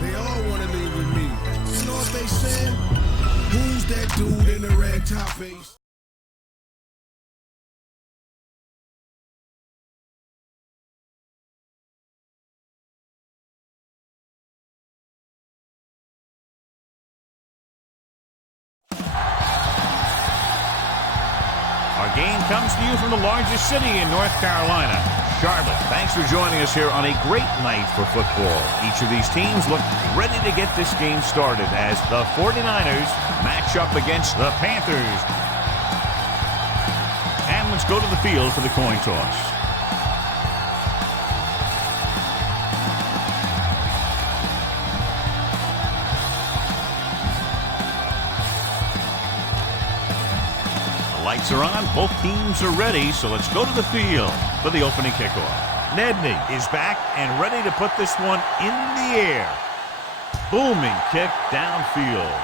They all want to leave with me. You know what they saying? Who's that dude in the red top face? Our game comes to you from the largest city in North Carolina, Charlotte. Thanks for joining us here on a great night for football. Each of these teams look ready to get this game started as the 49ers match up against the Panthers. And let's go to the field for the coin toss. Lights are on, both teams are ready, so let's go to the field for the opening kickoff. Nedney is back and ready to put this one in the air. Booming kick downfield.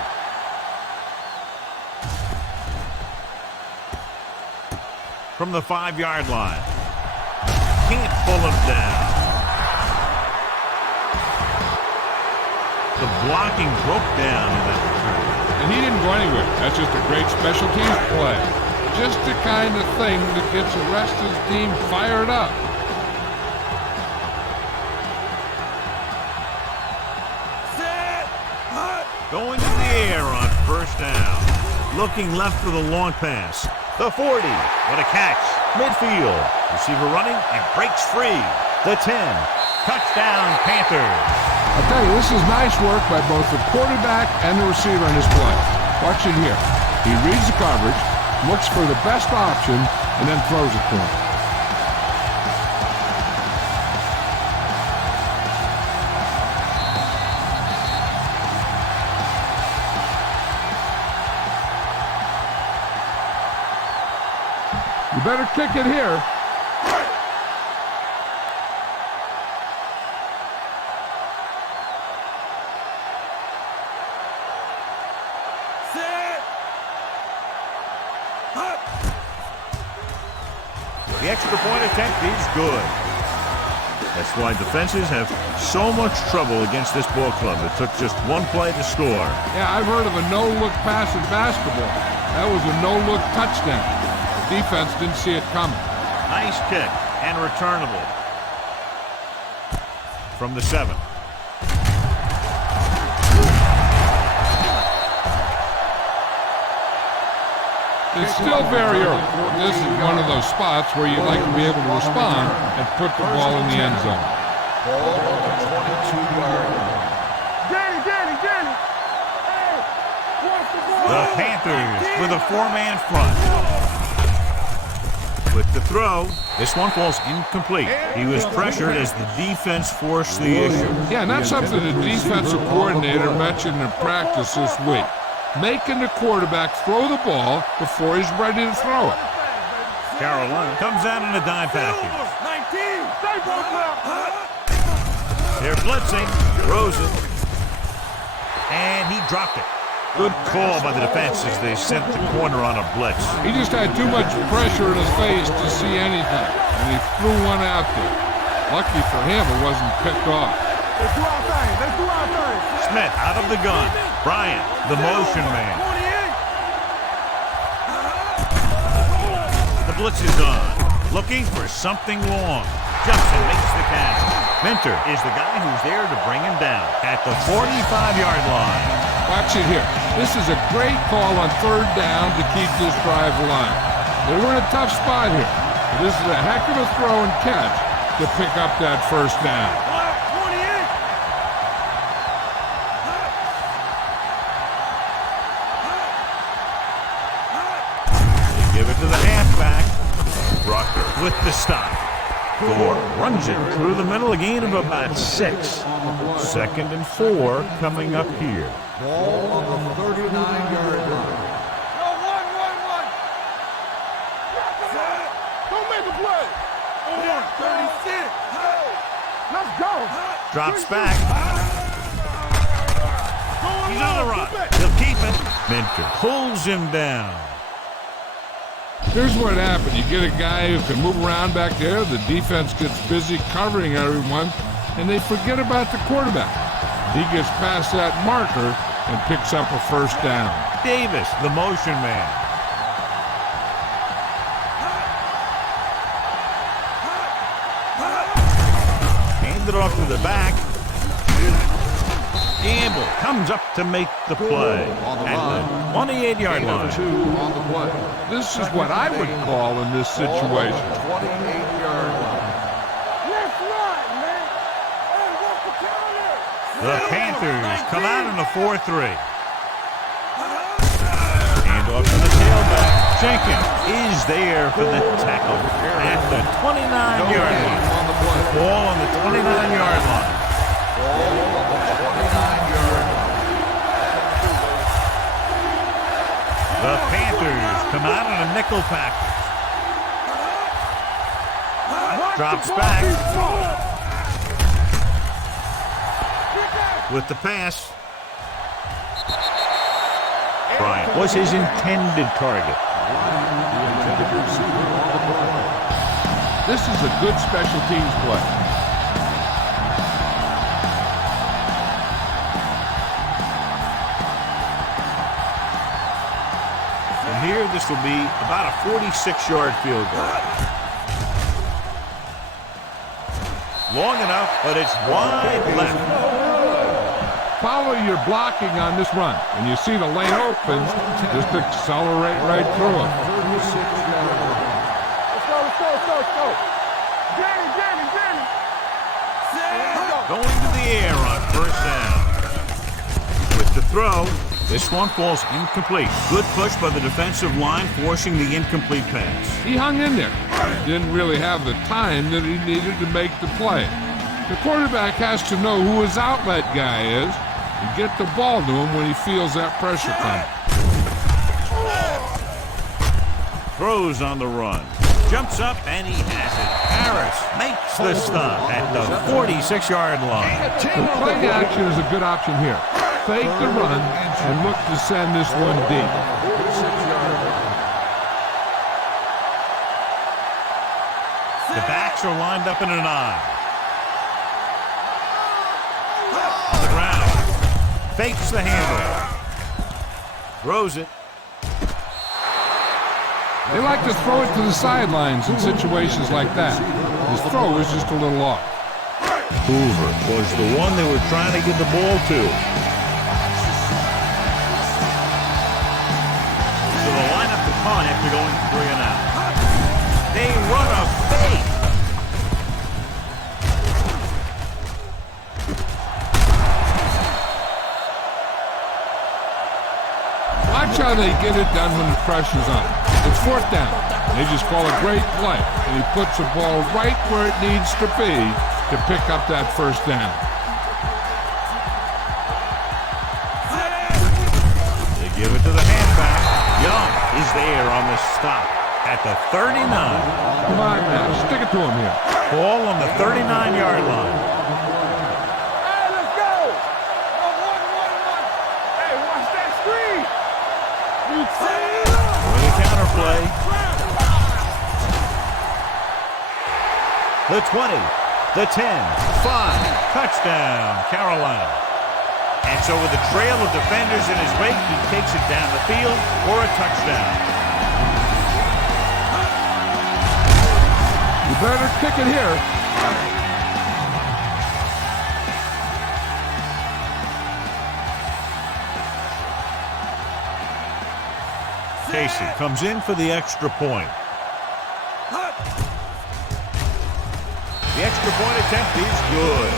From the 5-yard line. Can't pull him down. The blocking broke down in that return. And he didn't go anywhere. That's just a great special teams play. Just the kind of thing that gets the rest of the team fired up. Going in the air on first down. Looking left for the long pass. The 40. What a catch. Midfield. Receiver running and breaks free. The 10. Touchdown, Panthers. I'll tell you, this is nice work by both the quarterback and the receiver in this play. Watch it here. He reads the coverage, looks for the best option, and then throws it to him. You better kick it here. The extra point attempt is good. That's why defenses have so much trouble against this ball club. It took just one play to score. Yeah, I've heard of a no-look pass in basketball. That was a no-look touchdown. The defense didn't see it coming. Nice kick and returnable. From the 7. It's still very early. This is one of those spots where you'd like to be able to respond and put the ball in the end zone. Ball on the 22-yard line. Danny! Hey, what's the ball? The Panthers with a 4-man front. With the throw, this one falls incomplete. He was pressured as the defense forced the issue. Yeah, and that's something the defensive coordinator mentioned in practice this week. Making the quarterback throw the ball before he's ready to throw it. Carolina comes out in a dime package. They're blitzing. Throws it. And he dropped it. Good call by the defense as they sent the corner on a blitz. He just had too much pressure in his face to see anything, and he threw one out there. Lucky for him, it wasn't picked off. Let's do our thing. Smith out of the gun. Bryant, the motion man. The blitz is on. Looking for something long. Justin makes the catch. Minter is the guy who's there to bring him down at the 45-yard line. Watch it here. This is a great call on third down to keep this drive alive. They were in a tough spot here. But this is a heck of a throw and catch to pick up that first down. They give it to the halfback. Rucker with the stop. Gore runs it through the middle, a gain of about 6. 2nd and 4 coming up here. Ball on the 39-yard line. Don't make a play. 36. Let's go. Drops back. He's on the run. He'll keep it. Minter pulls him down. Here's what happened. You get a guy who can move around back there. The defense gets busy covering everyone, and they forget about the quarterback. He gets past that marker and picks up a first down. Davis, the motion man. Handed off to the back. Gamble comes up to make the play at the 28-yard line. On the play. This is what I would call in this situation. 28-yard line. Let's run, man. Hey, what's the counter? The Panthers come out in a 4-3. Hand off to the tailback. Jenkins is there for the tackle at the 29-yard line. Ball on the 29-yard line. The Panthers come out on a nickel package. Drops back with the pass. Bryant was his intended target. This is a good special teams play. Here, this will be about a 46-yard field goal. Long enough, but it's wide left. Follow your blocking on this run. When you see the lane open, just accelerate right through it. Let's go. Danny. Going to the air on first down. With the throw, this one falls incomplete. Good push by the defensive line, forcing the incomplete pass. He hung in there. Didn't really have the time that he needed to make the play. The quarterback has to know who his outlet guy is and get the ball to him when he feels that pressure coming. Throws on the run. Jumps up and he has it. Harris makes the stop at the 46-yard line. The play action is a good option here. Fake the run and look to send this one deep. The backs are lined up in an eye. On the ground. Fakes the handle. Throws it. They like to throw it to the sidelines in situations like that. His throw is just a little off. Hoover was the one they were trying to get the ball to. So they'll line up the punt after going 3 and out. They run a fake. Watch how they get it done when the pressure's on. It's fourth down. They just call a great play, and he puts the ball right where it needs to be to pick up that first down. They give it to the halfback. Young is there on the stop at the 39. Come on now, stick it to him here. Ball on the 39-yard line. Hey, let's go. One. Hey, watch that screen. You set it up. For the counter play. The 20, the 10, 5, touchdown, Carolina. And so with a trail of defenders in his wake, he takes it down the field for a touchdown. You better kick it here. Casey comes in for the extra point. The extra point attempt is good.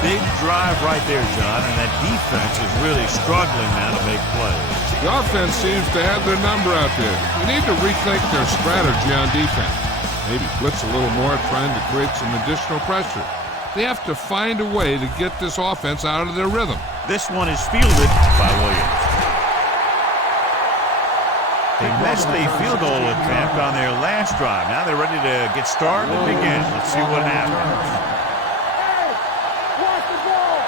Big drive right there, John, and that defense is really struggling now to make plays. The offense seems to have their number out there. They need to rethink their strategy on defense. Maybe blitz a little more, trying to create some additional pressure. They have to find a way to get this offense out of their rhythm. This one is fielded by Williams. They missed a field goal attempt on their last drive. Now they're ready to get started again. Let's see what happens. Hey, watch the ball.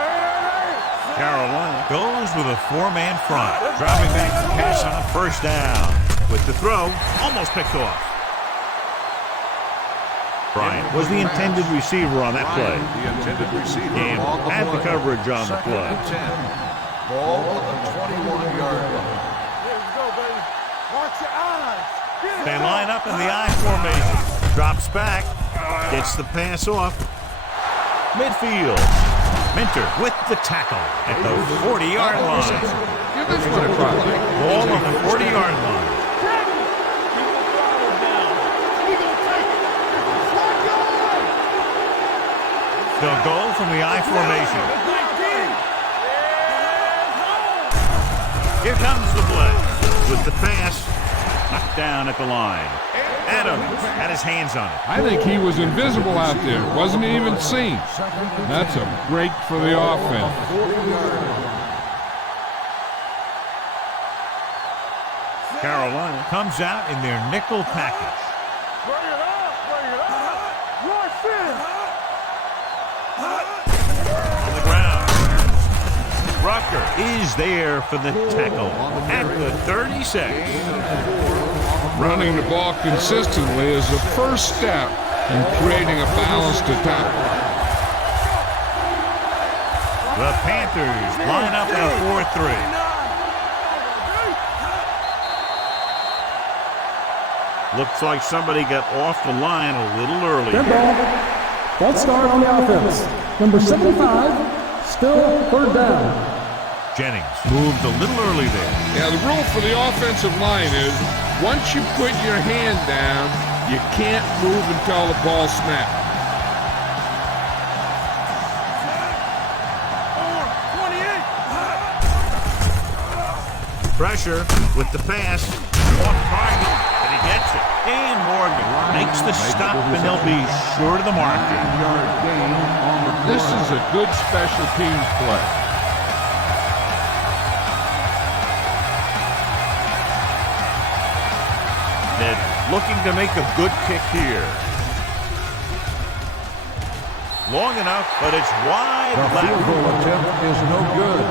Hey. Carolina goes with a 4-man front. Driving back to pass on first down. With the throw, almost picked off. Bryant was the intended receiver on that play. The intended receiver Campbell had the coverage on the Second play. and 10. Ball at the 21-yard line. Here we go, baby. Watch your eyes. Get it They out. line up in the I formation. Drops back. Gets the pass off. Midfield. Minter with the tackle at the 40-yard line. Give this one a try. Ball on the 40-yard line. They'll go from the I formation. Here comes the blitz with the pass. Knocked down at the line. Adams had his hands on it. I think he was invisible out there. Wasn't even seen. That's a break for the offense. Carolina comes out in their nickel package. Bring it up. Bring it up. Rush in. On the ground. Rucker is there for the tackle at the 36. Running the ball consistently is the first step in creating a balanced attack. The Panthers line up in a 4-3. Looks like somebody got off the line a little early. Red ball. False start on the offense. Number 75, still third down. Jennings moved a little early there. Yeah, the rule for the offensive line is once you put your hand down, you can't move until the ball snaps. Pressure with the pass. Off target, and he gets it. Dan Morgan makes the stop, and they'll be sure to the marker. This is a good special teams play. Ned looking to make a good kick here. Long enough, but it's wide left. Field goal attempt is no good.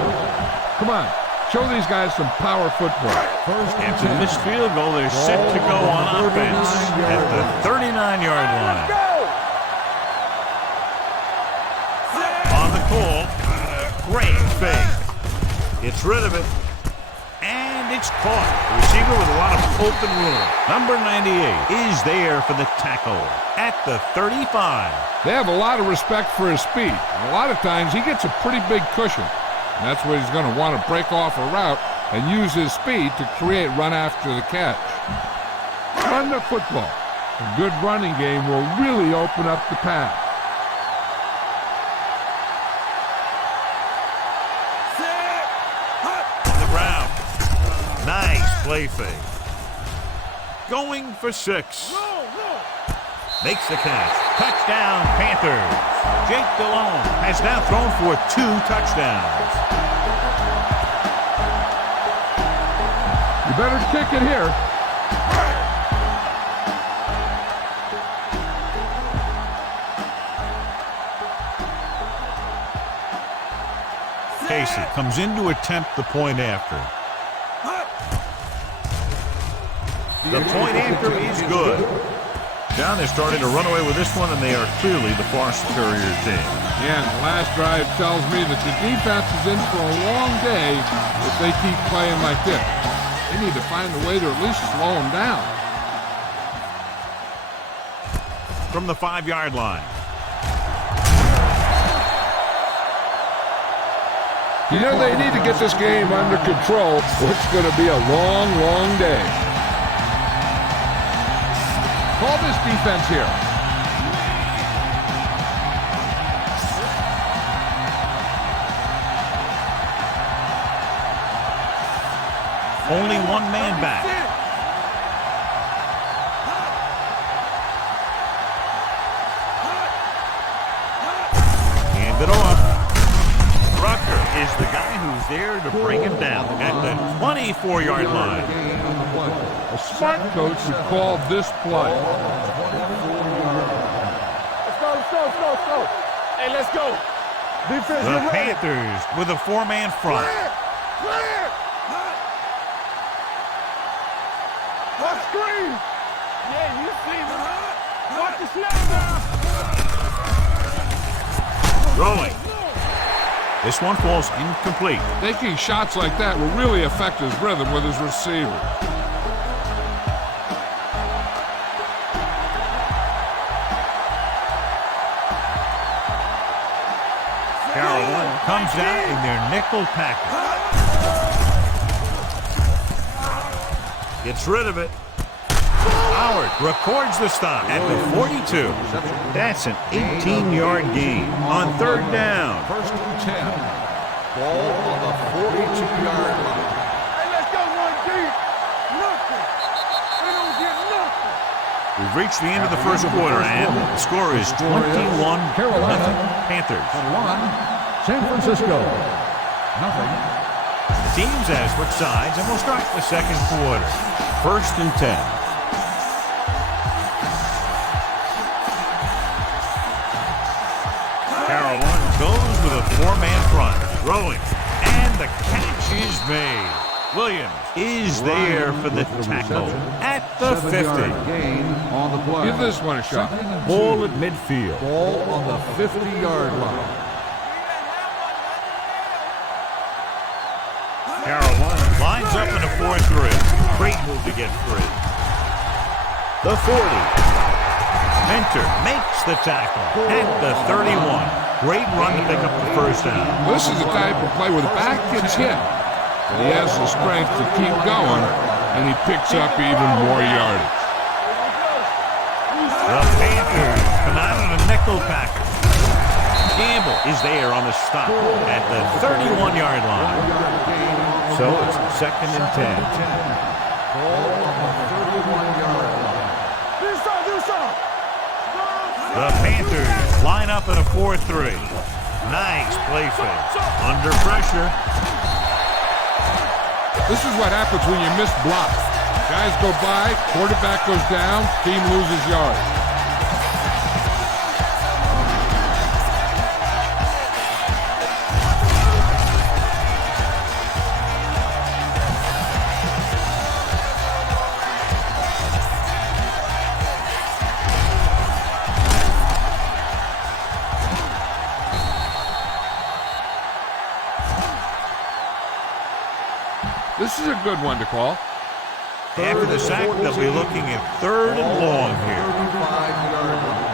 Come on, show these guys some power football. After this field goal, they're set to go on offense at the 39-yard line. On the call, great fake. It's rid of it, and it's caught. The receiver with a lot of open room. Number 98 is there for the tackle at the 35. They have a lot of respect for his speed. And a lot of times he gets a pretty big cushion. And that's what he's going to want to break off a route and use his speed to create run after the catch. Run the football. A good running game will really open up the pass. On the ground. Nice play fake. Going for 6. Makes the catch. Touchdown, Panthers. Jake DeLone has now thrown for 2 touchdowns. You better kick it here. Casey comes in to attempt the point after. The point after is good. Now they're starting to run away with this one, and they are clearly the far superior team. Yeah, the last drive tells me that the defense is in for a long day if they keep playing like this. They need to find a way to at least slow them down. From the 5-yard line. You know they need to get this game under control, or it's going to be a long, long day. Call this defense here. Only one man back. Hand it off. Rucker is the guy who's there to bring him down at the 24-yard line. A smart coach would call this play. Let's go. Hey, let's go. Defense, The get ready. Panthers with a 4-man front. Clear. Watch screen. Yeah, you see me. Watch the Throwing. This one falls incomplete. Taking shots like that will really affect his rhythm with his receiver. Carolina comes out in their nickel package. Gets rid of it. Howard records the stop at the 42. That's an 18-yard gain on third down. First and 10. Ball on the 42-yard line. Hey, let's go one deep. Nothing. They don't get nothing. We've reached the end of the first quarter, and the score is 21-0 Carolina Panthers. 1, San Francisco nothing. The teams have switched sides, and we'll start the second quarter. First and 10. Carolina goes with a four-man front, throwing, and the catch is made. Williams is there for the tackle at the 50. Gain on the play. Give this one a shot. Ball at midfield. Ball on the 50-yard line. Carolina lines up in a 4-3. Great move to get free. The 40. Mentor makes the tackle at the 31. Great run to pick up the first down. This is the type of play where the back gets hit, but he has the strength to keep going, and he picks up even more yardage. The Panthers come out on a nickel package. Gamble is there on the stop at the 31-yard line. So it's second and 10. Ball on the 31-yard line. The Panthers line up in a 4-3. Nice play fake. Under pressure. This is what happens when you miss blocks. Guys go by, quarterback goes down, team loses yards. This is a good one to call. After the sack, they'll be looking at third and long here. 35-yard line.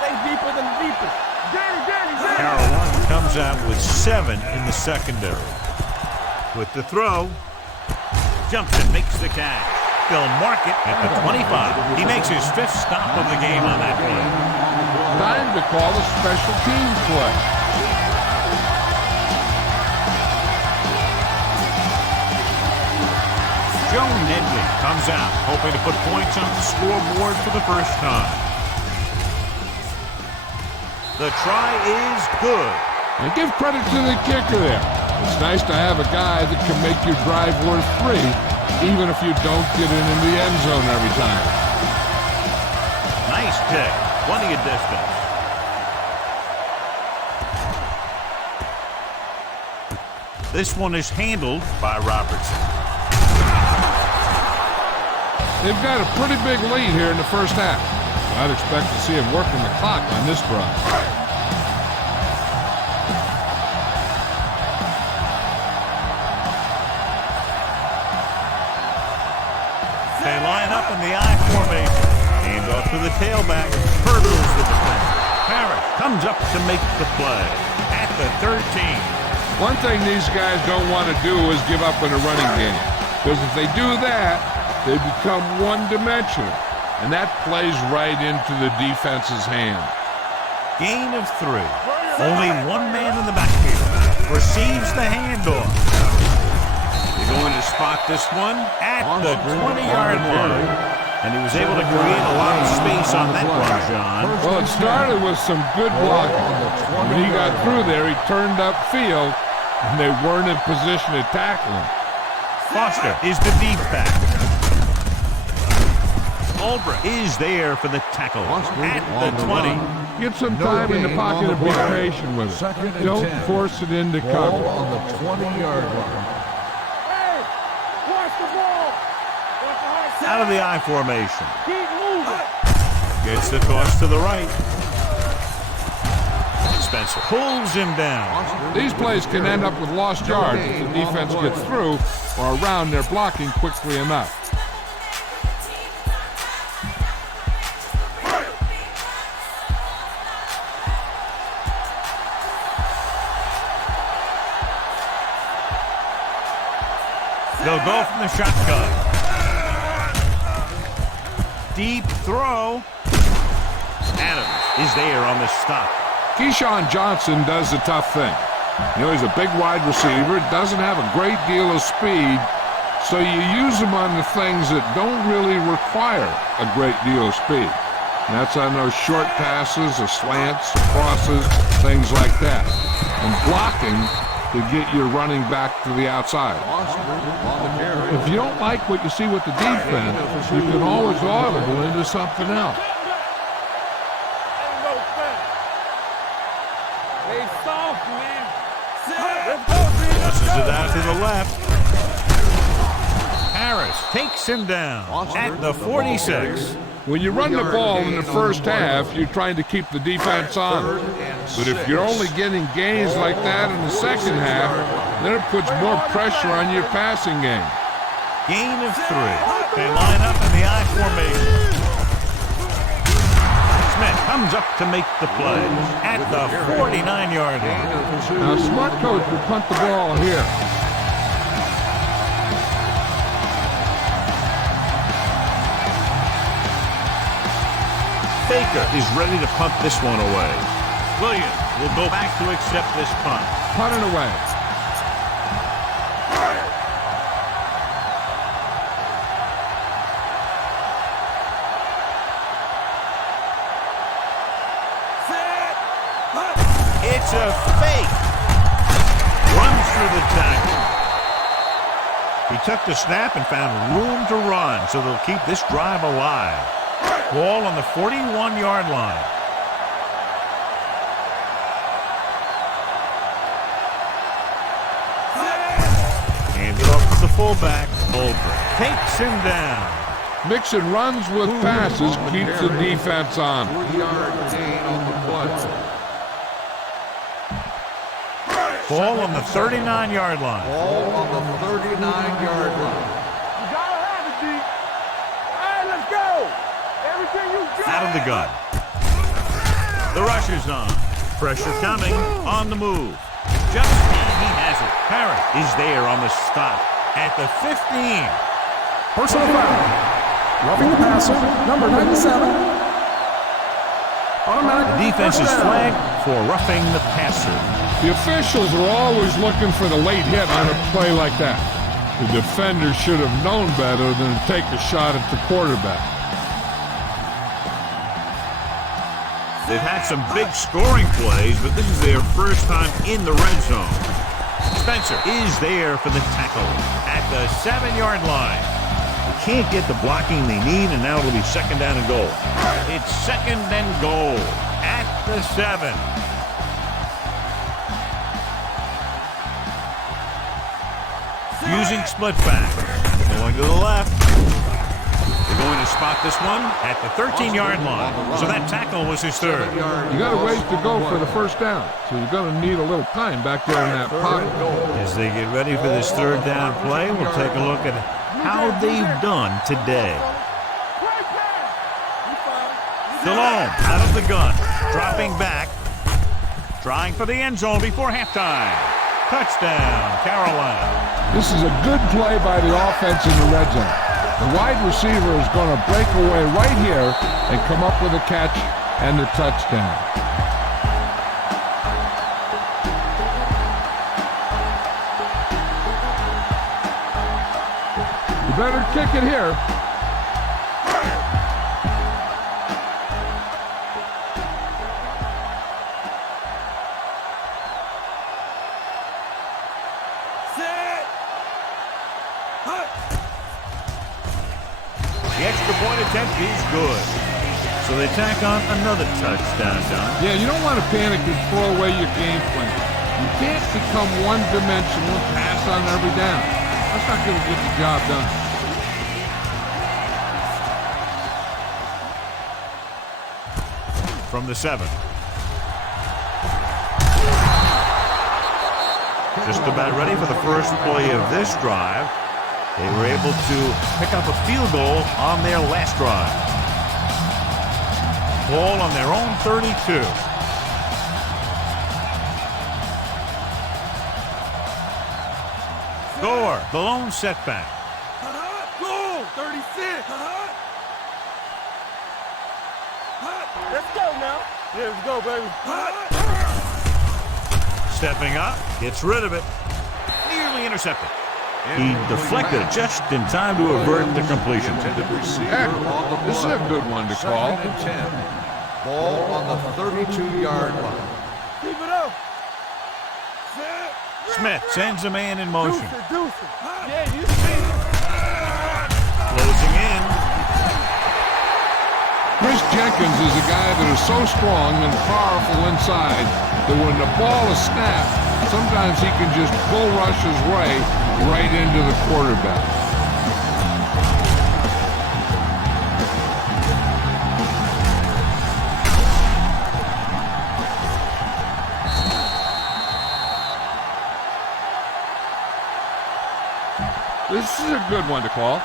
Stay deeper than the deepest. Danny. Carolina comes out with 7 in the secondary. With the throw, jumps and makes the catch. They'll mark it at the 25. He makes his 5th stop of the game on that play. Time to call a special teams play. Joe Nedley comes out, hoping to put points on the scoreboard for the first time. The try is good. And give credit to the kicker there. It's nice to have a guy that can make your drive worth 3, even if you don't get it in the end zone every time. Nice pick. Plenty of distance. This one is handled by Robertson. They've got a pretty big lead here in the first half. I'd expect to see him working the clock on this drive. They line up in the I formation. Hand off to the tailback. Hurdles the defense. Parrish comes up to make the play at the 13. One thing these guys don't want to do is give up in a running game. Because if they do that, they become one-dimensional. And that plays right into the defense's hand. Gain of 3. Only one man in the backfield. Receives the handoff. They're going to spot this one at the 20-yard line. And he was able to create a lot of space on that run, John. Well, it started with some good blocking. When he got through there, he turned upfield, and they weren't in position to tackle him. Foster is the deep back. Ulbrich is there for the tackle at the 20. Get some time in the pocket and be patient with it. Don't force it into cover. Ball on the 20-yard line. Hey, watch the ball. Out of the I formation. Keep moving. Gets the toss to the right. Spencer pulls him down. These plays can end up with lost yards if the defense gets through or around their blocking quickly enough. They'll go from the shotgun. Deep throw. Adams is there on the stop. Keyshawn Johnson does the tough thing. You know, he's a big wide receiver, doesn't have a great deal of speed, so you use him on the things that don't really require a great deal of speed. And that's on those short passes, the slants, crosses, things like that. And blocking to get your running back to the outside. If you don't like what you see with the defense, you can always audible into something else. Passes it out to the left. Harris takes him down at the 46. When you run the ball in the first half, you're trying to keep the defense on. But if you're only getting gains like that in the second half, then it puts more pressure on your passing game. Gain of 3. They line up in the I formation. Smith comes up to make the play at the 49-yard line. Now, a smart coach would punt the ball here. Baker is ready to punt this one away. Williams will go back to accept this punt. Punt it away. It's a fake. Runs through the tackle. He took the snap and found room to run, so they'll keep this drive alive. Ball on the 41-yard line. Hands it off to the fullback. Goldberg takes him down. Mixing runs with passes keeps the defense on. 3-yard gain on the play. Ball on the 39-yard line. Ball on the 39-yard line. You gotta have it, D. Hey, let's go. Everything you got. Out of the gun. The rush is on. Pressure coming. On the move. Just he has it. Parrott is there on the stop at the 15. Personal foul. Roughing the passer, number 97. Automatic. The defense is flagged for roughing the passer. The officials are always looking for the late hit on a play like that. The defender should have known better than to take a shot at the quarterback. They've had some big scoring plays, but this is their first time in the red zone. Spencer is there for the tackle at the 7-yard line. They can't get the blocking they need, and now it'll be second down and goal. It's second and goal at the 7. Using split back. Going to the left. They're going to spot this one at the 13-yard line. So that tackle was his third. You got a ways to go for the first down, so you're going to need a little time back there in that pocket. As they get ready for this third down play, we'll take a look at how they've done today. Delhomme out of the gun, dropping back, trying for the end zone before halftime. Touchdown, Carolina. This is a good play by the offense in the red zone. The wide receiver is going to break away right here and come up with a catch and the touchdown. You better kick it here. The extra point attempt is good. So they tack on another touchdown, John. Yeah, you don't want to panic and throw away your game plan. You can't become one-dimensional and pass on every down. That's not going to get the job done. from the 7. Just about ready for the first play of this drive. They were able to pick up a field goal on their last drive. Ball on their own 32. Score, the lone setback. Goal, 36. Let's go now. Yeah, let's go, baby. Stepping up, gets rid of it. Nearly intercepted. He deflected it just in time to avert the completion. Heck, this is a good one to call. 2nd and 10. Ball on the 32-yard line. Keep it up. Smith sends a man in motion. Yeah, you see it. Closing in. Chris Jenkins is a guy that is so strong and powerful inside that when the ball is snapped, sometimes he can just bull rush his way right into the quarterback. This is a good one to call.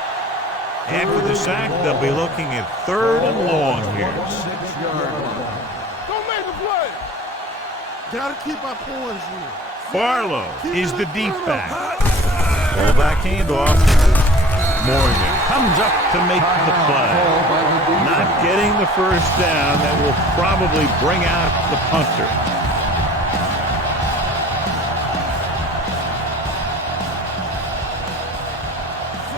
After the sack, they'll be looking at 3rd and long here. 6-yard line. Don't make a play. Gotta keep our points here. Barlow is the deep back. Fullback handoff. Morgan comes up to make the play. Not getting the first down. That will probably bring out the punter.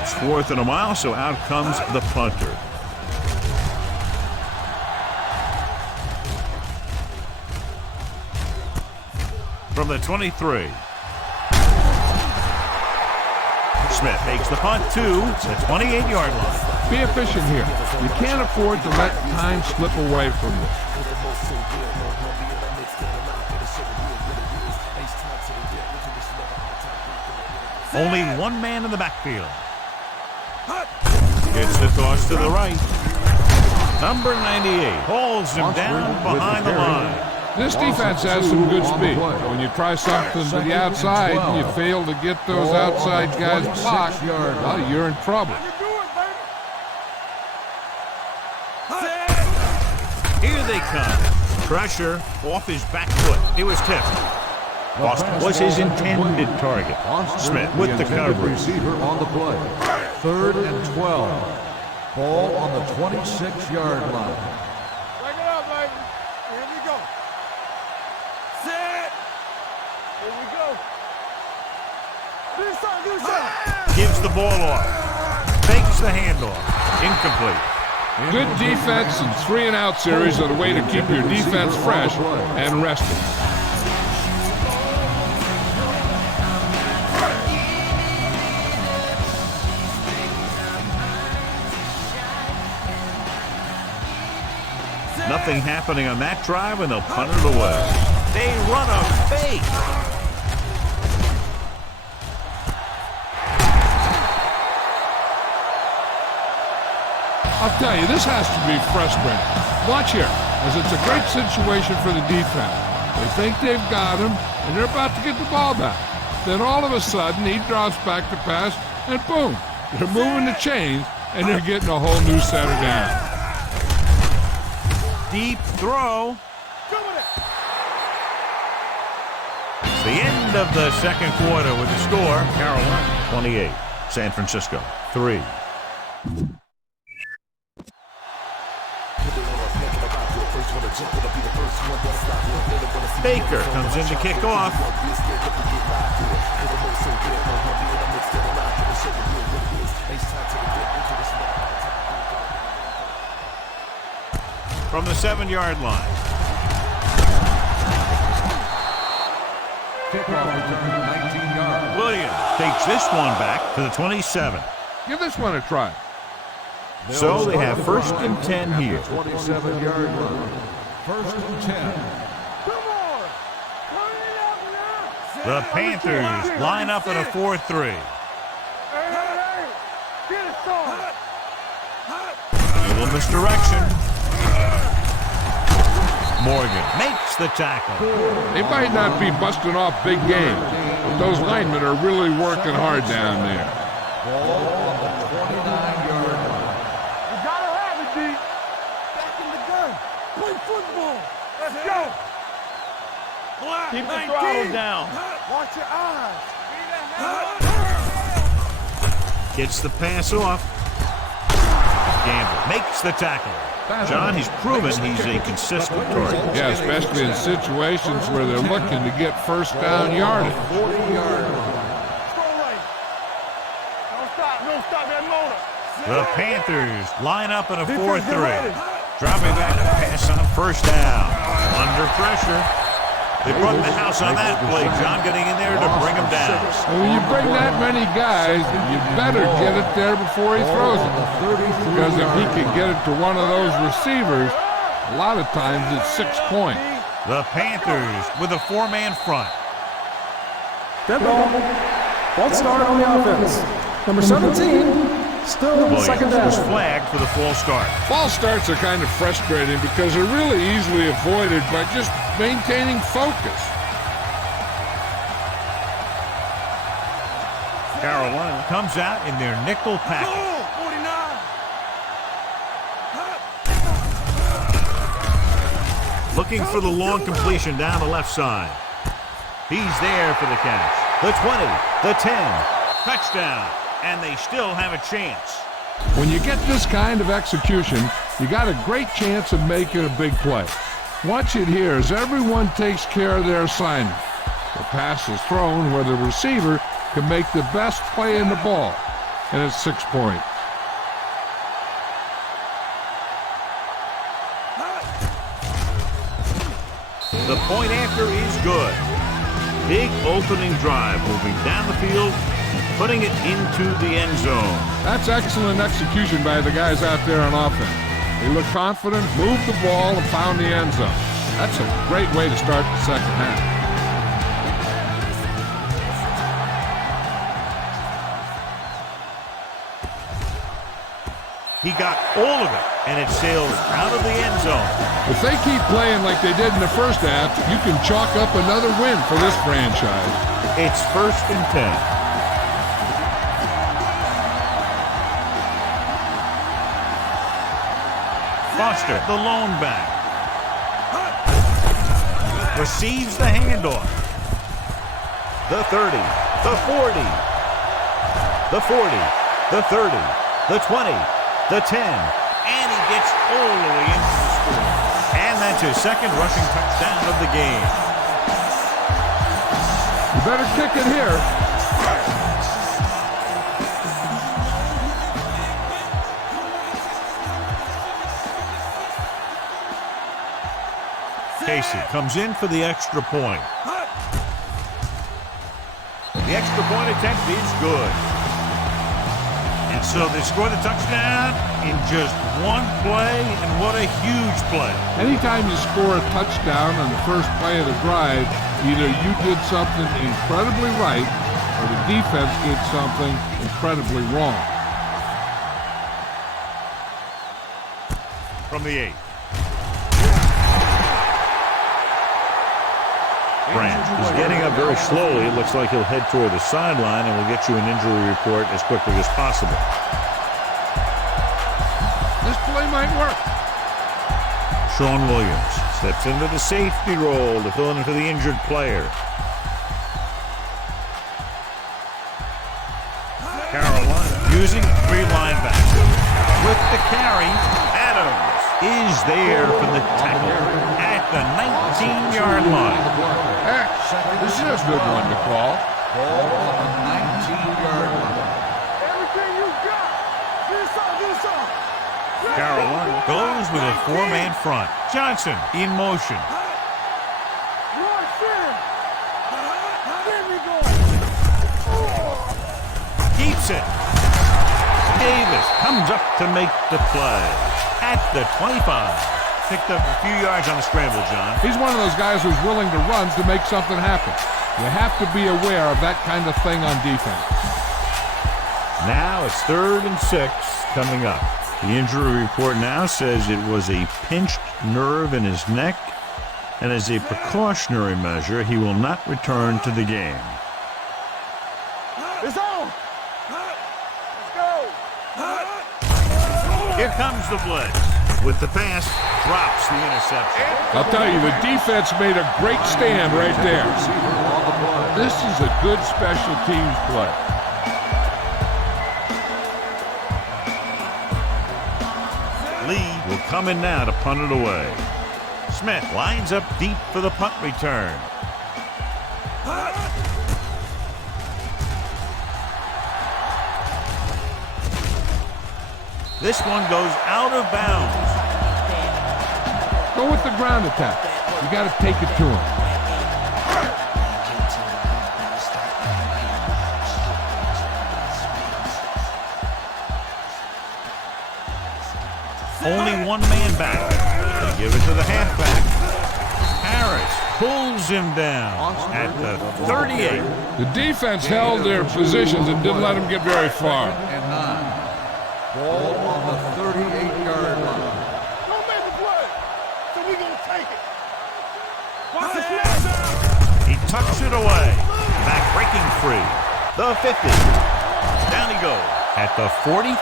It's 4th and a mile, so out comes the punter. From the 23. Smith takes the punt to the 28-yard line. Be efficient here. You can't afford to let time slip away from you. Only one man in the backfield. Gets the toss to the right. Number 98 holds him down behind the line. This defense has some good speed. When you try something to the outside and you fail to get those outside guys blocked, well, you're in trouble. Here they come. Pressure off his back foot. It was tipped. Boston was his intended target. Smith with the coverage. Receiver on the play. 3rd and 12. Ball on the 26-yard line. Break it up, baby. Here we go. Set. Here we go. Do something. Gives the ball off. Fakes the handoff. Incomplete. Good defense and 3-and-out series are the way to keep your defense fresh and rested. Nothing happening on that drive, and they'll punt it away. They run a fake. I'll tell you, this has to be frustrating. Watch here, as it's a great situation for the defense. They think they've got him, and they're about to get the ball back. Then all of a sudden, he drops back to pass, and boom, they're moving the chains, and they're getting a whole new set of downs. Deep throw. It's the end of the second quarter with the score. Carolina 28, San Francisco 3. Baker comes in to kick off. From the 7-yard line. Kickoff return 19 yards. Williams takes this one back to the 27. Give this one a try. So they have 1st and 10 here. 27-yard line. 1st and 10. Come on. Turn it up now. The Panthers line up at a 4-3. Hey. Get it started. A little misdirection. Morgan makes the tackle. They might not be busting off big games, but those linemen are really working hard down there. Ball on the 29-yard line. You gotta have it, D. Back in the gun. Play football. Let's go. Keep the throttle down. Watch your eyes. Gets the pass off. Gamble makes the tackle. John, he's proven he's a consistent target. Yeah, especially in situations where they're looking to get first down yardage. 40-yard line. Strong right. Don't stop that motor. The Panthers line up in a 4-3. Dropping back to pass on first down. Under pressure. They brought the house on that play. John getting in there to bring him down. And when you bring that many guys, you better get it there before he throws it. Because if he can get it to one of those receivers, a lot of times it's 6 points. The Panthers with a 4-man front. Dead ball. False start on the offense. Number 17, still second Williams down. was flagged for the false start. False starts are kind of frustrating because they're really easily avoided by just maintaining focus. Carolina comes out in their nickel package. 49. Looking for the long completion down the left side. He's there for the catch. The 20, the 10, touchdown, and they still have a chance. When you get this kind of execution, you got a great chance of making a big play. Watch it here as everyone takes care of their assignment. The pass is thrown where the receiver can make the best play in the ball, and it's 6 points. The point after is good. Big opening drive, moving down the field, putting it into the end zone. That's excellent execution by the guys out there on offense. They look confident, moved the ball, and found the end zone. That's a great way to start the second half. He got all of it, and it sails out of the end zone. If they keep playing like they did in the first half, you can chalk up another win for this franchise. It's 1st and 10. Foster, the lone back. Receives the handoff. The 30, the 40, the 40, the 30, the 20, the 10, and he gets all the way into the score. And that's his second rushing touchdown of the game. You better kick it here. Casey comes in for the extra point. The extra point attempt is good. And so they score the touchdown in just one play, and what a huge play. Anytime you score a touchdown on the first play of the drive, either you did something incredibly right or the defense did something incredibly wrong. From the 8. Branch is getting up very slowly. It looks like he'll head toward the sideline, and we'll get you an injury report as quickly as possible. This play might work. Sean Williams steps into the safety role to fill in for the injured player. Carolina using 3 linebackers. With the carry, Adams is there for the tackle at the 19-yard line. Hey, this is a good one to call. Ball on the 19-yard line. Everything you got. This up. Carolina goes with a 4-man front. Johnson in motion. Run, center. There we go. Keeps it. Davis comes up to make the play at the 25. Picked up a few yards on the scramble, John. He's one of those guys who's willing to run to make something happen. You have to be aware of that kind of thing on defense. Now it's 3rd and 6 coming up. The injury report now says it was a pinched nerve in his neck And as a precautionary measure, he will not return to the game. It's on. Let's go. Here comes the blitz. With the pass, drops the interception. I'll tell you, the defense made a great stand right there. This is a good special teams play. Lee will come in now to punt it away. Smith lines up deep for the punt return. This one goes out of bounds. Go with the ground attack. You got to take it to him. Only one man back. They give it to the halfback. Harris pulls him down at the 38. The defense held their positions and didn't let them get very far. And 9. Ball on the 38-yard line. Don't make the play. So we gonna take it. Watch the snap. He tucks it away. Back breaking free. The 50. Down he goes at the 43.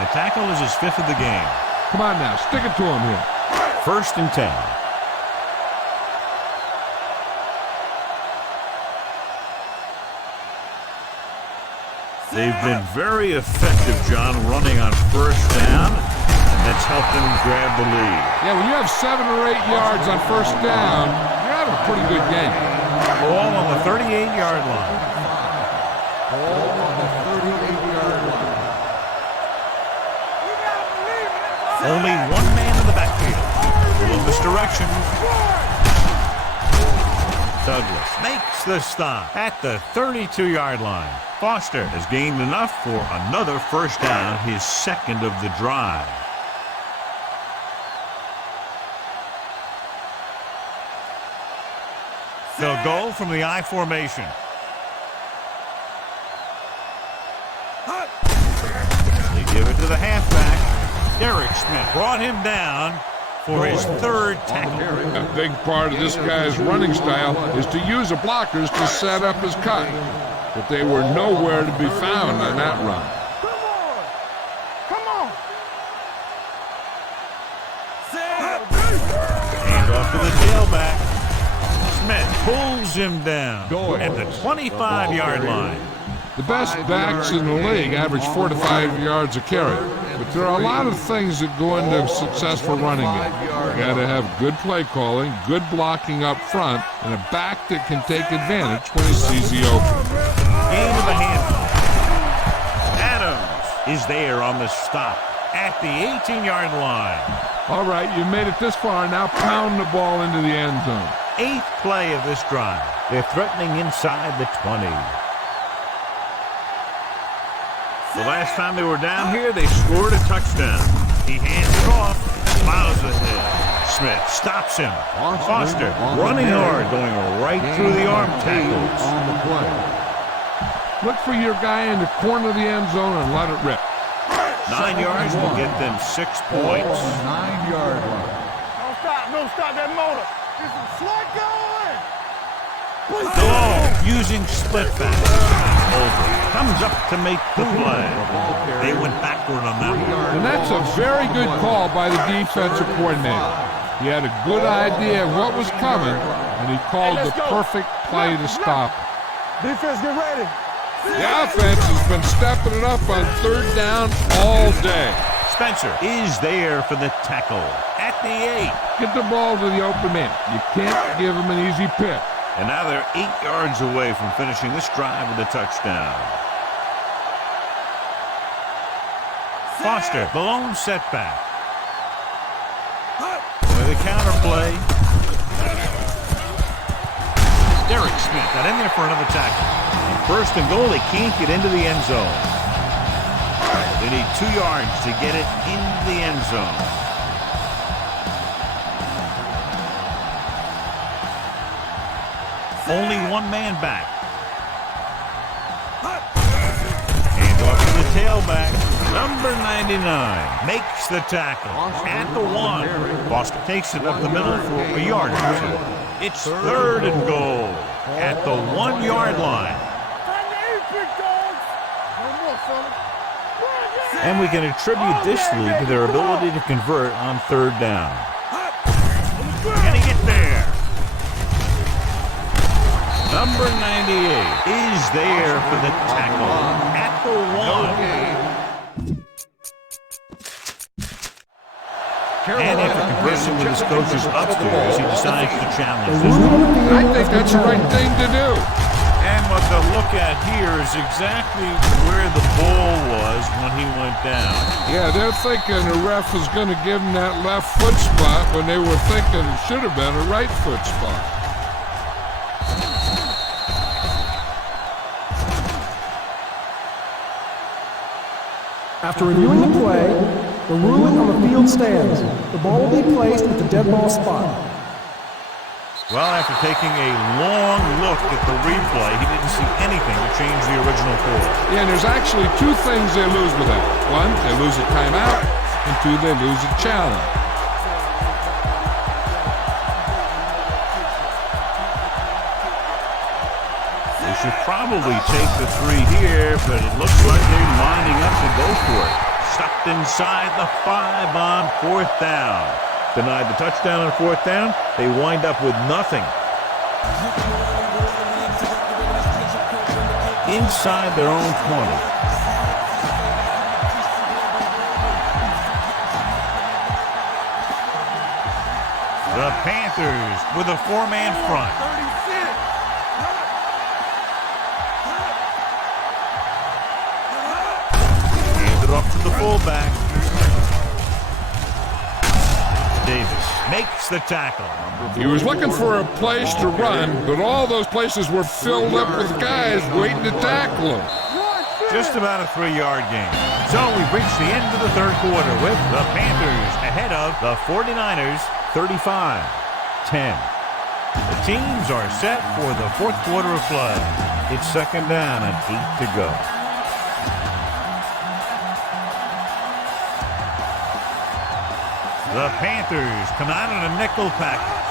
The tackle is his 5th of the game. Come on now, stick it to him here. 1st and 10. They've been very effective, John, running on 1st down, and that's helped them grab the lead. Yeah, when you have 7 or 8 yards on 1st down, you're having a pretty good game. Ball on the 38-yard line. Ball on the 38-yard line. Only one man in the backfield. A little misdirection. Douglas makes the stop at the 32-yard line. Foster has gained enough for another 1st down, his 2nd of the drive. They'll go from the I formation. They give it to the halfback. Derek Smith brought him down for his 3rd tackle. A big part of this guy's running style is to use the blockers to set up his cut. But they were nowhere to be found on that run. Come on. Hand off to the tailback. Smith pulls him down at the 25-yard line. The best backs in the league average 4 to 5 yards a carry. But there are a lot of things that go into a successful running game. You got to have good play calling, good blocking up front, and a back that can take advantage when he sees the open. Game of the handoff. Adams is there on the stop at the 18-yard line. All right, you made it this far. Now pound the ball into the end zone. 8th play of this drive. They're threatening inside the 20. The last time they were down here, they scored a touchdown. He hands it off. Miles ahead. Smith stops him. Foster running hard, going right through the arm tackles. On the play. Look for your guy in the corner of the end zone and let it rip. 9 yards will get them 6 points. On the 9-yard line. Don't stop that motor. This is slug going. Delone using split back. Over. Comes up to make the play. They went backward on that one. And that's a very good call by the defensive coordinator. He had a good idea of what was coming, and he called the perfect play to stop it. Defense, get ready. The offense has been stepping it up on 3rd down all day. Spencer is there for the tackle at the 8. Get the ball to the open man. You can't give him an easy pick. And now they're 8 yards away from finishing this drive with a touchdown. Foster, the lone setback. With a counter play. Derek Smith got in there for another tackle. And 1st and goal, they can't get into the end zone. They need 2 yards to get it into the end zone. Only one man back. Hand off to the tailback. Number 99 makes the tackle at the 1. Foster takes it up the middle for a yard or two. It's 3rd and goal at the 1-yard line. And we can attribute this lead to their ability to convert on 3rd down. Can he get there? Number 98 is there for the tackle at the 1. And after conversing with his coaches upstairs, he decides to challenge this one. I think that's the right thing to do. And what they'll look at here is exactly where the ball was when he went down. Yeah, they're thinking the ref is going to give him that left foot spot when they were thinking it should have been a right foot spot. After reviewing the play, the ruling on the field stands. The ball will be placed at the dead ball spot. Well, after taking a long look at the replay, he didn't see anything to change the original call. Yeah, and there's actually 2 things they lose with that. 1, they lose a timeout, and 2, they lose a challenge. They should probably take the 3 here, but it looks like they're lining up to go for it. Stuffed inside the 5 on 4th down. Denied the touchdown on 4th down. They wind up with nothing. Inside their own 20. The Panthers with a 4-man front. Handed off to the fullback. Davis makes the tackle. He was looking for a place to run, but all those places were filled up with guys waiting to tackle him. Just about a 3-yard gain. So we've reached the end of the 3rd quarter with the Panthers ahead of the 49ers 35-10. The teams are set for the 4th quarter of play. It's 2nd down and 8 to go. The Panthers come out in a nickel package.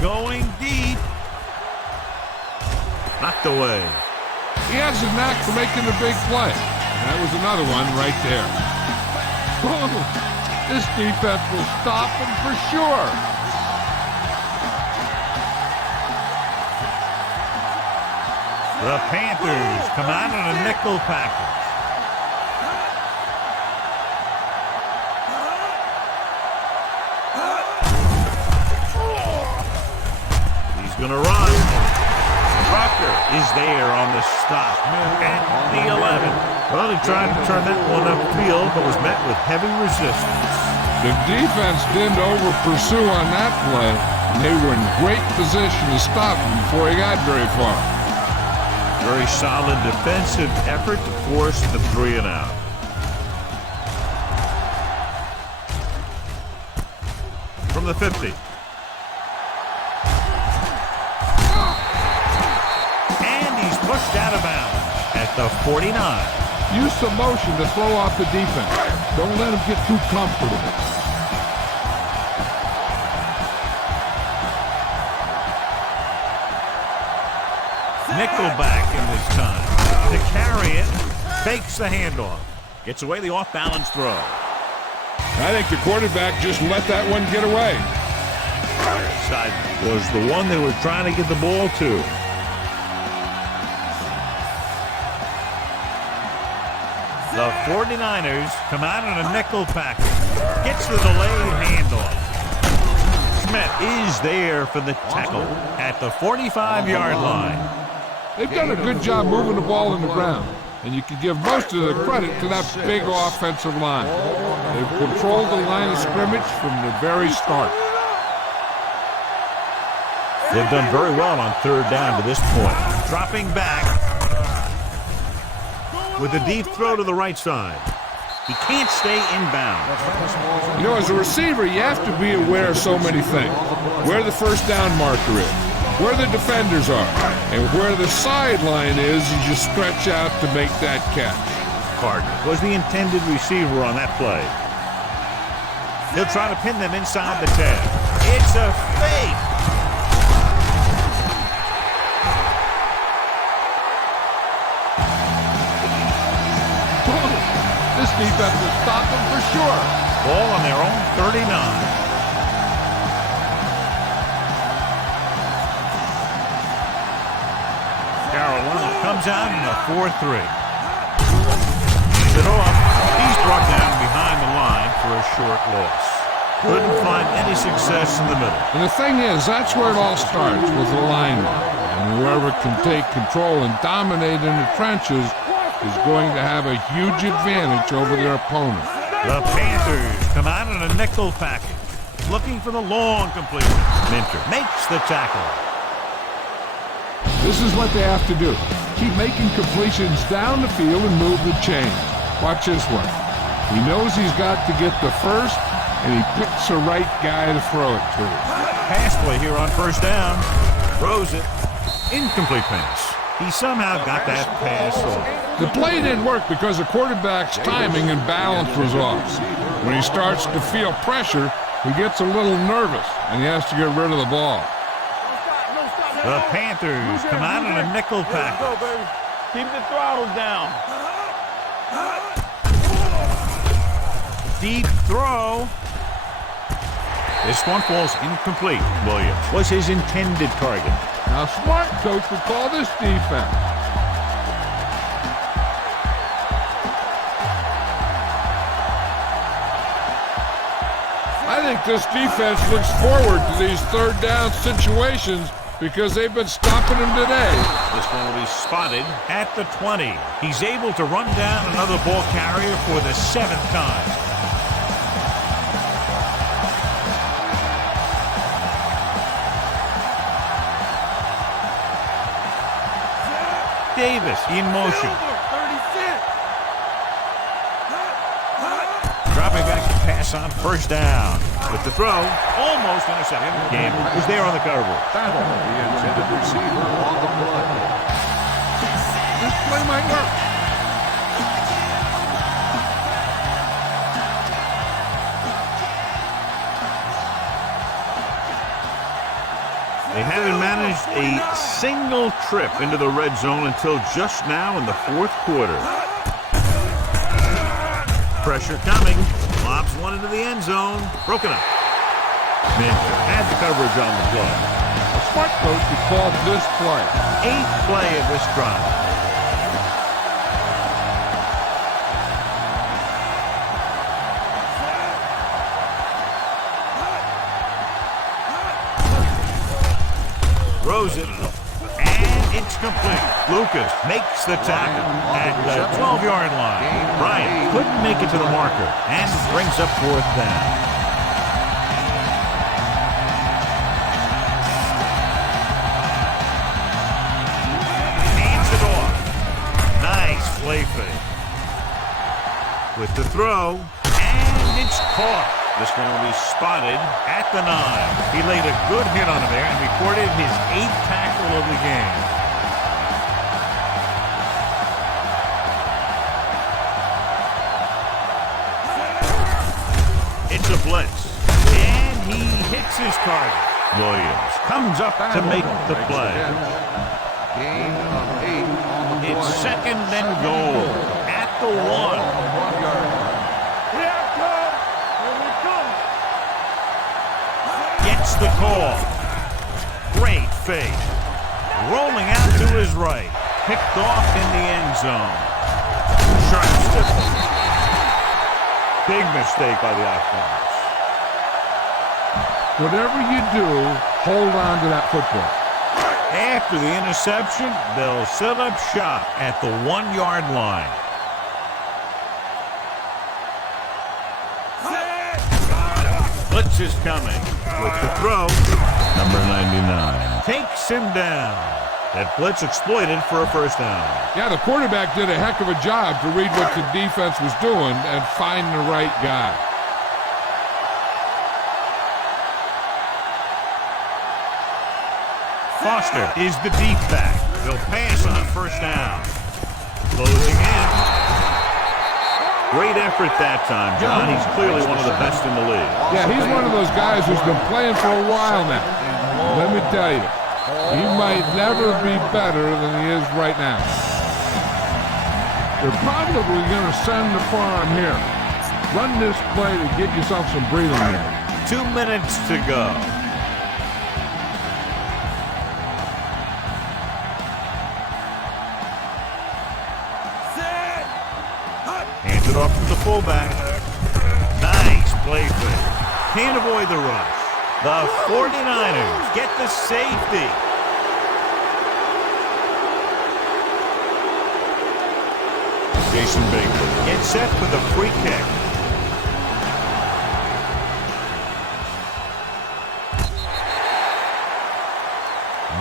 Going deep. Knocked away. He has a knack for making a big play. And that was another one right there. Oh, this defense will stop him for sure. The Panthers come out in a nickel package. He's going to run. Rucker is there on the stop at the 11. Well, he tried to turn that one upfield, but was met with heavy resistance. The defense didn't over-pursue on that play, and they were in great position to stop him before he got very far. Very solid defensive effort to force the 3-and-out. From the 50. And he's pushed out of bounds at the 49. Use some motion to throw off the defense. Don't let him get too comfortable. Nickelback in this time. To carry it, fakes the handoff. Gets away the off-balance throw. I think the quarterback just let that one get away. Side was the one they were trying to get the ball to. The 49ers come out in a nickel package. Gets the delayed handoff. Smith is there for the tackle at the 45-yard line. They've done a good job moving the ball on the ground, and you can give most of the credit to that big offensive line. They've controlled the line of scrimmage from the very start. They've done very well on 3rd down to this point. Dropping back with a deep throw to the right side. He can't stay inbound. You know, as a receiver, you have to be aware of so many things. Where the first down marker is, where the defenders are, and where the sideline is as you stretch out to make that catch. Carter was the intended receiver on that play. He'll try to pin them inside the 10. It's a fake. This defense will stop them for sure. Ball on their own 39. Carolina comes out in a 4-3. Leaves it off. He's brought down behind the line for a short loss. Couldn't find any success in the middle. And the thing is, that's where it all starts, with alignment. And whoever can take control and dominate in the trenches is going to have a huge advantage over their opponent. The Panthers come out in a nickel package, looking for the long completion. Minter makes the tackle. This is what they have to do. Keep making completions down the field and move the chains. Watch this one. He knows he's got to get the first, and he picks the right guy to throw it to. Pass play here on first down. Throws it. Incomplete pass. He somehow got that pass off. The play didn't work because the quarterback's timing and balance was off. When he starts to feel pressure, he gets a little nervous, and he has to get rid of the ball. The Panthers come out in a nickel pack. Go, baby. Keep the throttle down. Deep throw. This one falls incomplete. Williams was his intended target. Now, smart coach would call this defense. I think this defense looks forward to these third down situations because they've been stopping them today. This one will be spotted at the 20. He's able to run down another ball carrier for the 7th time. Davis in motion. Dropping back to pass on first down. With the throw, almost intercepted. Campbell was there on the cover. Battle the intended receiver on the play. This play might work. They haven't managed a single trip into the red zone until just now in the 4th quarter. Pressure coming. Lobs one into the end zone. Broken up. Minter had the coverage on the play. A smart coach would call this play. 8th play of this drive. Throws it, and it's complete. Lucas makes the tackle at the 12-yard line. Bryant couldn't make it to the marker and brings up 4th down. Hands it off. Nice play fake. With the throw, and it's caught. This one will be spotted at the 9. He laid a good hit on him there and recorded his 8th tackle of the game. It's a blitz, and he hits his target. Williams comes up to make the play. Gain of 8 on the play. It's 2nd and goal at the 1. 1 yard line. Gets the call. Great fake. Rolling out to his right. Picked off in the end zone. Sharp step. Big mistake by the offense. Whatever you do, hold on to that football. After the interception, they'll set up shop at the 1-yard line. Blitz is coming. With the throw, number 99 takes him down. That blitz exploited for a first down. Yeah, the quarterback did a heck of a job to read what the defense was doing and find the right guy. Foster is the deep back. They'll pass on first down. Closing in. Great effort that time, John. He's clearly one of the best in the league. Yeah, he's one of those guys who's been playing for a while now. Let me tell you, he might never be better than he is right now. They're probably going to send the farm here. Run this play to get yourself some breathing room. 2 minutes to go. Hands it off to the fullback. Nice play fake. Can't avoid the rush. The 49ers get the safety. Jason Baker gets set for the free kick.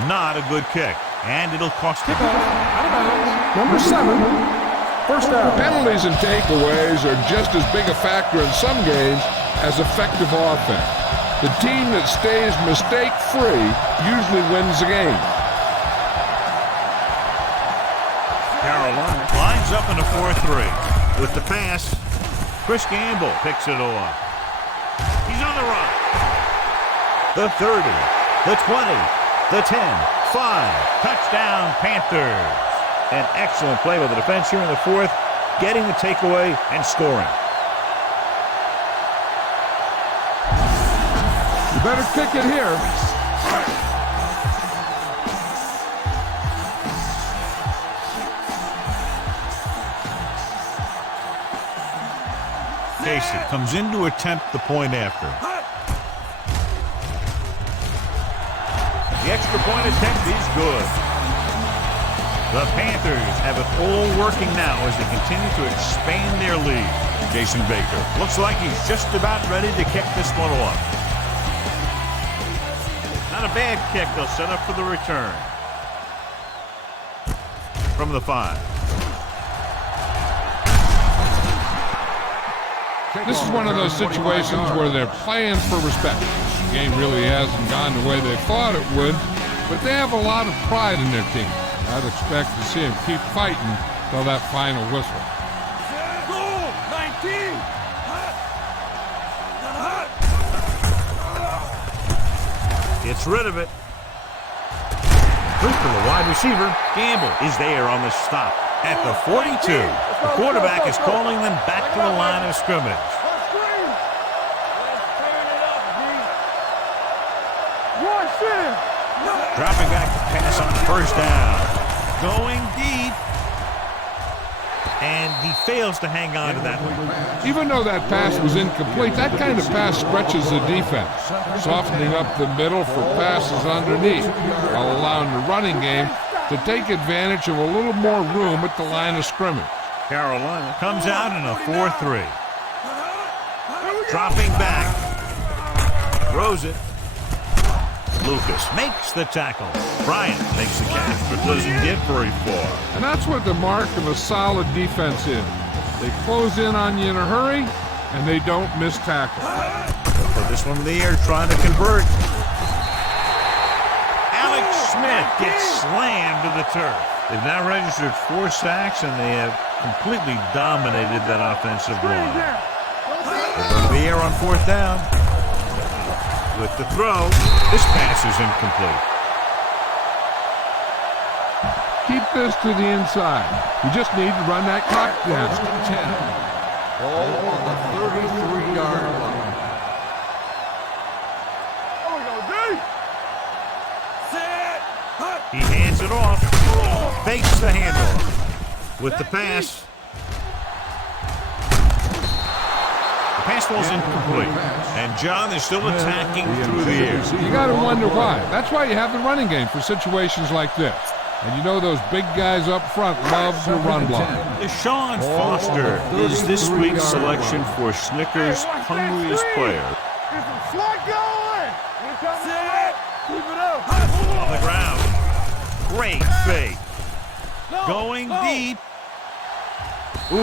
Not a good kick, and it'll cost him. Number 7. First down. Penalties and takeaways are just as big a factor in some games as effective offense. The team that stays mistake-free usually wins the game. Carolina lines up in a 4-3. With the pass, Chris Gamble picks it off. He's on the run. The 30, the 20, the 10, 5. Touchdown, Panthers. An excellent play by the defense here in the 4th, getting the takeaway and scoring. You better kick it here. Casey comes in to attempt the point after. The extra point attempt is good. The Panthers have it all working now as they continue to expand their lead. Jason Baker looks like he's just about ready to kick this one off. Not a bad kick. They'll set up for the return. From the 5. This is one of those situations where they're playing for respect. The game really hasn't gone the way they thought it would, but they have a lot of pride in their team. I'd expect to see him keep fighting till that final whistle. Goal 19. Gets rid of it. Quick for the wide receiver. Gamble is there on the stop at the 42. The quarterback is calling them back to the line of scrimmage. Let's turn it up, D. Rush in. Dropping back to pass on first down. Going deep. And he fails to hang on to that one. Even though that pass was incomplete, that kind of pass stretches the defense, softening up the middle for passes underneath, while allowing the running game to take advantage of a little more room at the line of scrimmage. Carolina comes out in a 4-3. Dropping back. Throws it. Lucas makes the tackle. Bryant makes the catch, but doesn't get very far. And that's what the mark of a solid defense is. They close in on you in a hurry, and they don't miss tackle. They'll put this one in the air, trying to convert. Alex Smith gets slammed to the turf. They've now registered 4 sacks, and they have completely dominated that offensive line. They're going to be here on 4th down. With the throw, this pass is incomplete. Keep this to the inside. You just need to run that clock down. 10. Ball on the 33-yard line. Oh, we go, D. Set. He hands it off. Fakes the handoff. With the pass. The pass ball's incomplete. And John is still attacking through the air. You got to wonder why. That's why you have the running game for situations like this. And you know those big guys up front love to run block. Deshaun Foster is this week's selection for Snickers' hungriest player. Get some slot going. Here comes the set. Keep it up. On the ground. Great fake. Going deep. Ooh,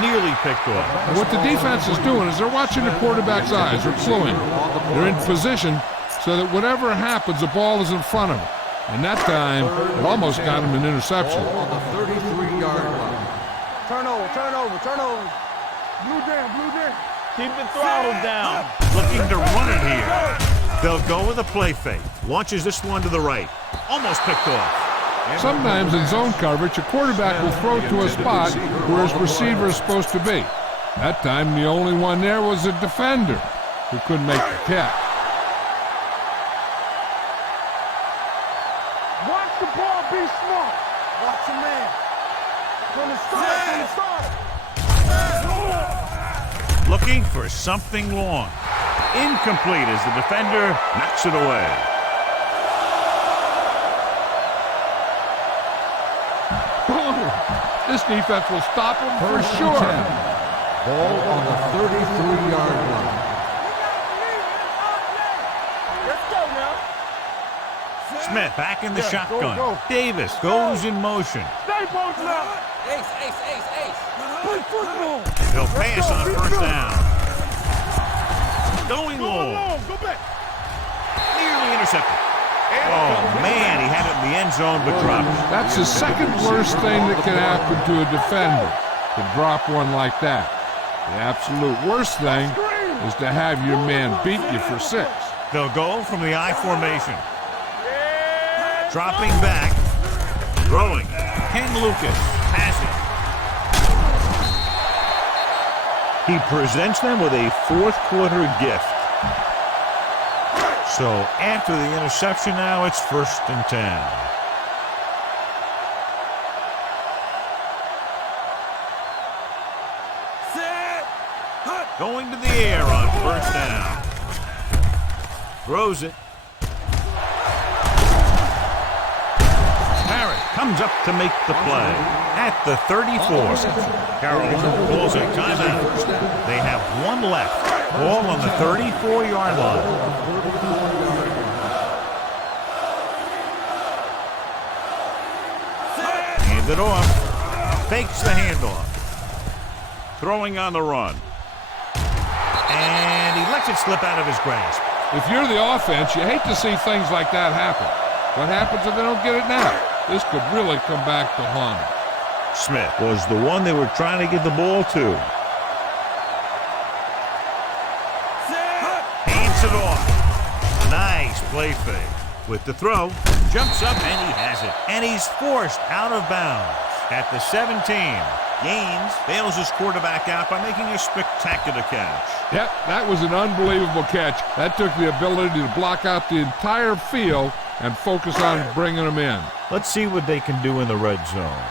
nearly picked off. And what the defense is doing is they're watching the quarterback's eyes. They're cluing. They're in position so that whatever happens, the ball is in front of them. And that time, it almost got him an interception. Ball on the 33-yard line. Turnover. Blue jam. Keep the throttle down. Looking to run it here. They'll go with a play fake. Launches this one to the right. Almost picked off. Sometimes in zone coverage, a quarterback will throw to a spot where his receiver is supposed to be. That time, the only one there was a defender who couldn't make the catch. Watch the ball, be smart. Watch the man. From the start. Looking for something long. Incomplete as the defender knocks it away. This defense will stop him for First and sure. 10. Ball on the 33-yard line. Let's go now. Smith back in the shotgun. go. Davis goes in motion. Stay posted up. Ace. Play football. They'll pass on first down. Going Go long. along. Go back. Nearly intercepted. Oh, man, he had it in the end zone but dropped it. That's the second worst thing that can happen to a defender, to drop one like that. The absolute worst thing is to have your man beat you for 6. They'll go from the I formation. Dropping back. Throwing. Ken Lucas has it. He presents them with a fourth quarter gift. So after the interception now, it's 1st and 10. Going to the air on first down. Throws it. Harris comes up to make the play at the 34. Carolina pulls a timeout. They have one left. Ball on the 34-yard line. Hand it off. Fakes the handoff. Throwing on the run. And he lets it slip out of his grasp. If you're the offense, you hate to see things like that happen. What happens if they don't get it now? This could really come back to haunt them. Smith was the one they were trying to get the ball to. Hands it off. Nice play fake. With the throw, jumps up and he has it. And he's forced out of bounds at the 17. Gaines bails his quarterback out by making a spectacular catch. Yep, that was an unbelievable catch. That took the ability to block out the entire field and focus on bringing them in. Let's see what they can do in the red zone.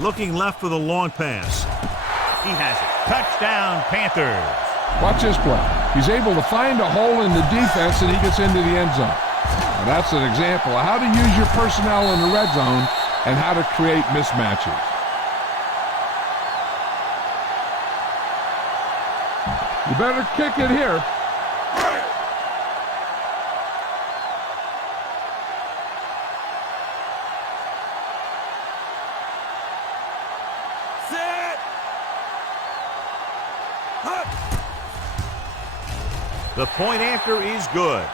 Looking left for the long pass. He has it. Touchdown, Panthers. Watch this play. He's able to find a hole in the defense and he gets into the end zone. Now that's an example of how to use your personnel in the red zone and how to create mismatches. You better kick it here. The point after is good.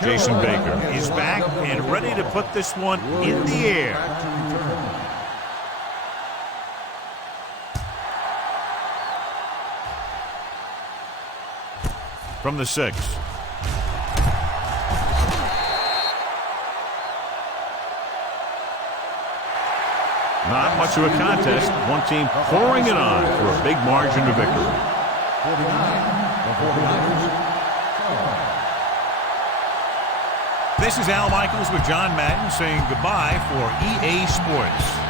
Jason Baker is back and ready to put this one in the air. From the 6. Not much of a contest. One team pouring it on for a big margin of victory. 49, the 49'ers. This is Al Michaels with John Madden saying goodbye for EA Sports.